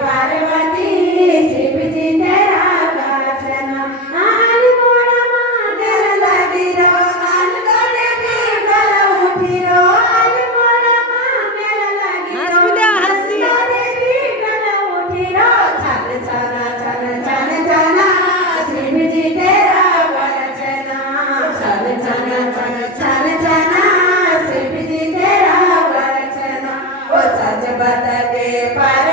पार्वती शिवजी तेरा गासन आन मोड़ा मादर लगी रो आन गोड़े बीगल उठी रो आन मोड़ा मादर लगी रो गोड़े बीगल उठी रो चल चला चल चल चला शिवजी तेरा वचना चल चला चल चल चला शिवजी तेरा वचना ओ सच बदले पर